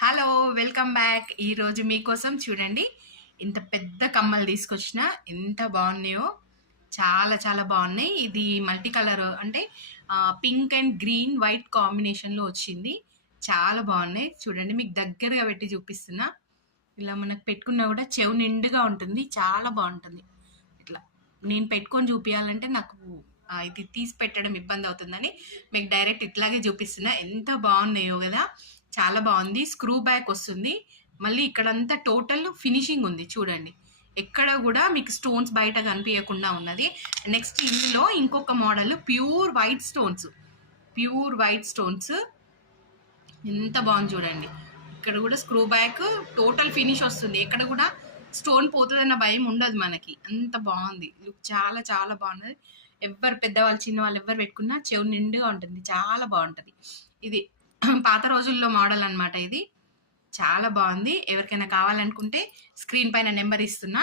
Hello welcome back. ఈరోజు మీకోసం చూడండి ఇంత పెద్ద కమ్మలు తీసుకొచ్చిన ఎంత బాగున్నాయో. చాలా చాలా బాగున్నాయి. ఇది మల్టీ కలర్ అంటే పింక్ అండ్ గ్రీన్ వైట్ కాంబినేషన్లో వచ్చింది. చాలా బాగున్నాయి చూడండి. మీకు దగ్గరగా పెట్టి చూపిస్తున్నా. ఇలా మనకు పెట్టుకున్నా కూడా చెవు నిండుగా ఉంటుంది. చాలా బాగుంటుంది. ఇట్లా నేను పెట్టుకొని చూపించాలంటే నాకు ఇది తీసి పెట్టడం ఇబ్బంది అవుతుందని మీకు డైరెక్ట్ ఇట్లాగే చూపిస్తున్నా. ఎంత బాగున్నాయో కదా. చాలా బాగుంది. స్క్రూ బ్యాక్ వస్తుంది. మళ్ళీ ఇక్కడంతా టోటల్ ఫినిషింగ్ ఉంది చూడండి. ఎక్కడ కూడా మీకు స్టోన్స్ బయట కనిపించకుండా ఉన్నది. నెక్స్ట్ ఇందులో ఇంకొక మోడల్ ప్యూర్ వైట్ స్టోన్స్ ఎంత బాగుంది చూడండి. ఇక్కడ కూడా స్క్రూ బ్యాక్ టోటల్ ఫినిష్ వస్తుంది. ఎక్కడ కూడా స్టోన్ పోతుందన్న భయం ఉండదు మనకి. అంత బాగుంది. లుక్ చాలా చాలా బాగున్నది. ఎవరు పెద్దవాళ్ళు చిన్నవాళ్ళు ఎవరు పెట్టుకున్నా చెవు నిండుగా ఉంటుంది. చాలా బాగుంటుంది. ఇది పాత రోజుల్లో మోడల్ అనమాట. ఇది చాలా బాగుంది. ఎవరికైనా కావాలనుకుంటే స్క్రీన్ పైన నెంబర్ ఇస్తున్నా.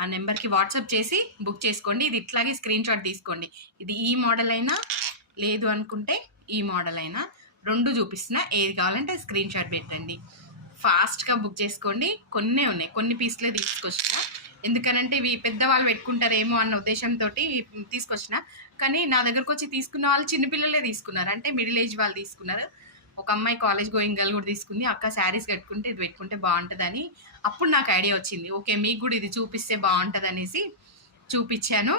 ఆ నెంబర్కి వాట్సాప్ చేసి బుక్ చేసుకోండి. ఇది ఇట్లాగే స్క్రీన్ షాట్ తీసుకోండి. ఇది ఈ మోడల్ అయినా లేదు అనుకుంటే ఈ మోడల్ అయినా రెండు చూపిస్తున్నా. ఏది కావాలంటే స్క్రీన్ షాట్ పెట్టండి. ఫాస్ట్గా బుక్ చేసుకోండి. కొన్నే ఉన్నాయి, కొన్ని పీస్లే తీసుకొచ్చిన. ఎందుకనంటే ఇవి పెద్దవాళ్ళు పెట్టుకుంటారేమో అన్న ఉద్దేశంతో తీసుకొచ్చిన. కానీ నా దగ్గరకు వచ్చి తీసుకున్న వాళ్ళు చిన్నపిల్లలే తీసుకున్నారు. అంటే మిడిల్ ఏజ్ వాళ్ళు తీసుకున్నారు. ఒక అమ్మాయి కాలేజ్ గోయింగ్ గర్ల్ కూడా తీసుకుంది. అక్క శారీస్ కట్టుకుంటే ఇది పెట్టుకుంటే బాగుంటుందని అప్పుడు నాకు ఐడియా వచ్చింది. ఓకే మీకు కూడా ఇది చూపిస్తే బాగుంటుంది అనేసి చూపించాను.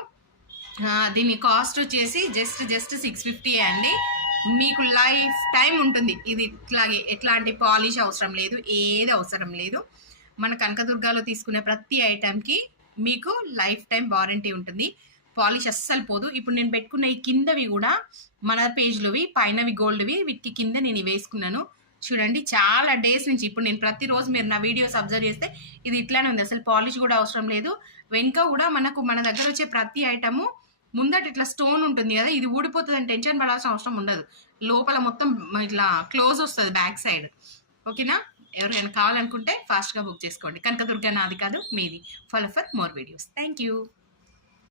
దీని కాస్ట్ వచ్చేసి జస్ట్ 650 అండి. మీకు లైఫ్ టైం ఉంటుంది. ఇది ఇట్లాగే ఎట్లాంటి పాలిష్ అవసరం లేదు, ఏది అవసరం లేదు. మన కనకదుర్గాలో తీసుకునే ప్రతి ఐటెంకి మీకు లైఫ్ టైం వారంటీ ఉంటుంది. పాలిష్ అస్సలు పోదు. ఇప్పుడు నేను పెట్టుకున్న ఈ కిందవి కూడా మన పేజ్లోవి, పైనవి గోల్డ్వి, వీటికి కింద నేను వేసుకున్నాను చూడండి. చాలా డేస్ నుంచి ఇప్పుడు నేను ప్రతిరోజు మీరు నా వీడియోస్ అబ్జర్వ్ చేస్తే ఇది ఇట్లానే ఉంది. అసలు పాలిష్ కూడా అవసరం లేదు. వెనుక కూడా మన దగ్గర వచ్చే ప్రతి ఐటము ముందట ఇట్లా స్టోన్ ఉంటుంది కదా, ఇది ఊడిపోతుందని టెన్షన్ పడాల్సిన అవసరం ఉండదు. లోపల మొత్తం ఇట్లా క్లోజ్ వస్తుంది బ్యాక్ సైడ్. ఓకేనా? ఎవరికైనా కావాలనుకుంటే ఫాస్ట్గా బుక్ చేసుకోండి. కనకదుర్గా నాది కాదు, మీది. Follow for more videos. Thank you.